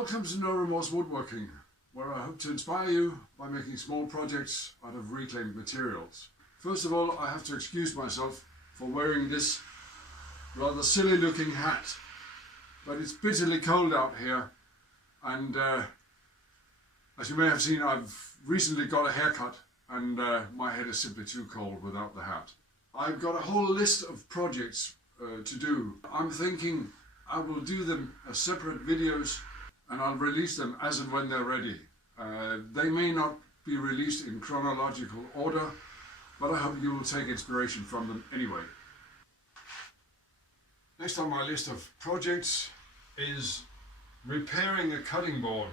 Welcome to No Remorse Woodworking, where I hope to inspire you by making small projects out of reclaimed materials. First of all, I have to excuse myself for wearing this rather silly looking hat, but it's bitterly cold out here, and as you may have seen, I've recently got a haircut and my head is simply too cold without the hat. I've got a whole list of projects to do. I'm thinking I will do them as separate videos and I'll release them as and when they're ready. They may not be released in chronological order, but I hope you will take inspiration from them anyway. Next on my list of projects is repairing a cutting board.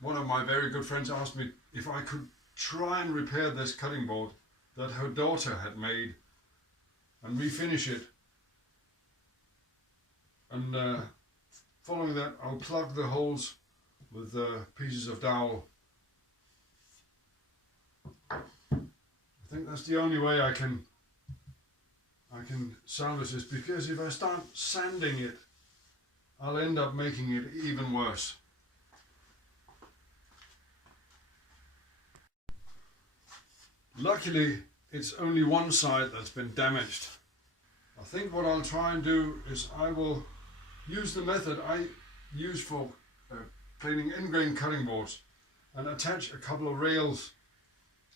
One of my very good friends asked me if I could try and repair this cutting board that her daughter had made and refinish it. And following that, I'll plug the holes with pieces of dowel. I think that's the only way I can salvage this, because if I start sanding it, I'll end up making it even worse. Luckily, it's only one side that's been damaged. I think what I'll try and do is I will use the method I use for planing end-grain cutting boards and attach a couple of rails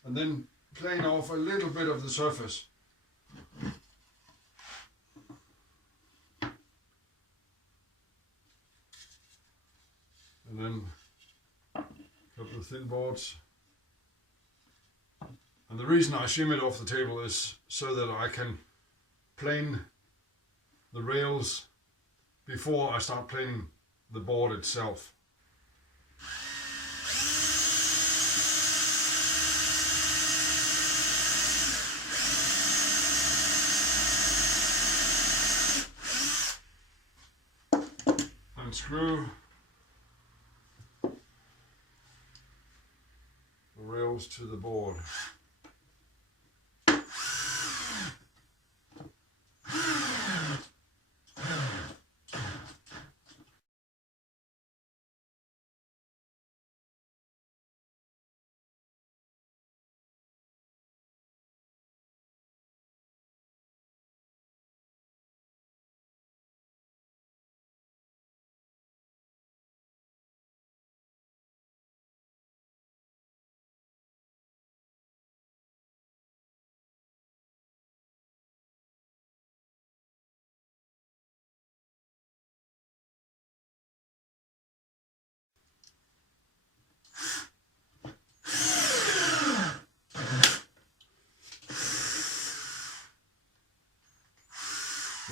and then plane off a little bit of the surface. And then a couple of thin boards. And the reason I shim it off the table is so that I can plane the rails before I start planing the board itself. Unscrew the rails to the board.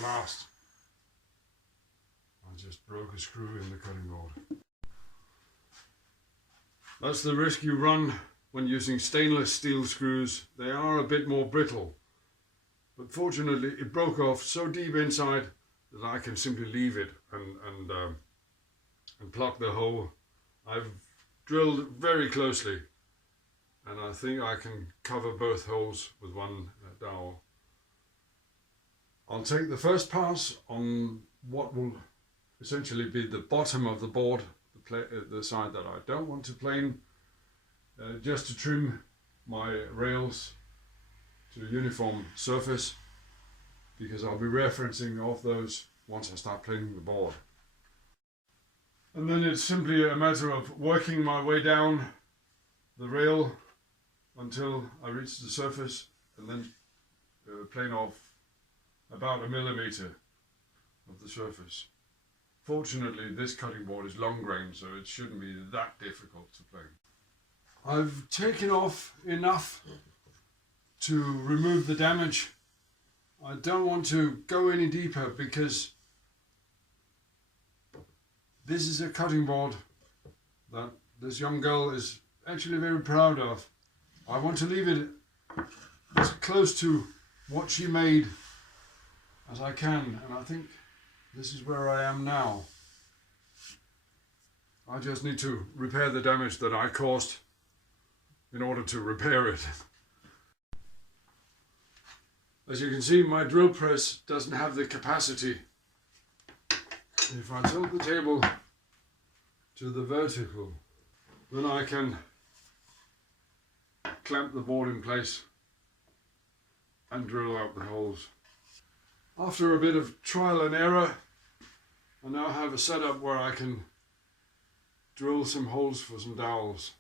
Last, I just broke a screw in the cutting board. That's the risk you run when using stainless steel screws. They are a bit more brittle, but fortunately it broke off so deep inside that I can simply leave it and plug the hole. I've drilled very closely and I think I can cover both holes with one dowel. I'll take the first pass on what will essentially be the bottom of the board, the side that I don't want to plane, just to trim my rails to a uniform surface, because I'll be referencing off those once I start planing the board. And then it's simply a matter of working my way down the rail until I reach the surface and then plane off about 1 millimeter of the surface. Fortunately, this cutting board is long grain, so it shouldn't be that difficult to plane. I've taken off enough to remove the damage. I don't want to go any deeper because this is a cutting board that this young girl is actually very proud of. I want to leave it as close to what she made as I can, and I think this is where I am now. I just need to repair the damage that I caused in order to repair it. As you can see, my drill press doesn't have the capacity. If I tilt the table to the vertical. Then I can clamp the board in place and drill out the holes. After a bit of trial and error, I now have a setup where I can drill some holes for some dowels.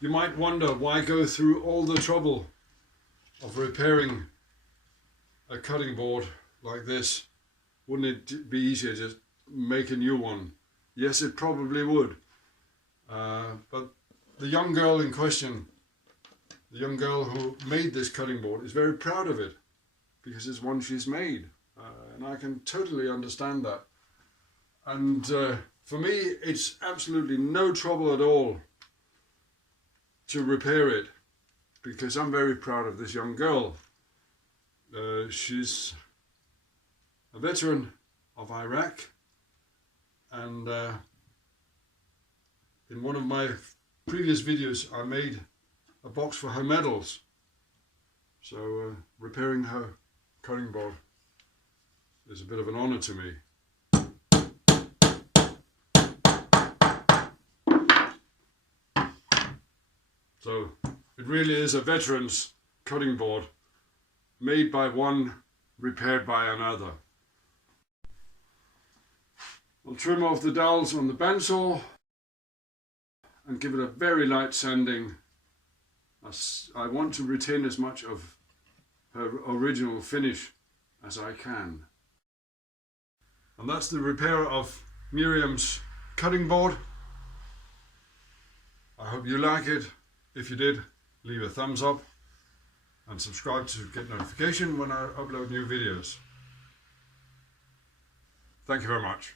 You might wonder, why go through all the trouble of repairing a cutting board like this? Wouldn't it be easier to make a new one? Yes, it probably would. But the young girl in question, the young girl who made this cutting board, is very proud of it because it's one she's made. And I can totally understand that. And for me, it's absolutely no trouble at all to repair it, because I'm very proud of this young girl. She's a veteran of Iraq, and in one of my previous videos I made a box for her medals. So repairing her cutting board is a bit of an honor to me. So it really is a veteran's cutting board, made by one, repaired by another. I'll trim off the dowels on the bandsaw and give it a very light sanding. I want to retain as much of her original finish as I can. And that's the repair of Miriam's cutting board. I hope you like it. If you did, leave a thumbs up and subscribe to get notification when I upload new videos. Thank you very much.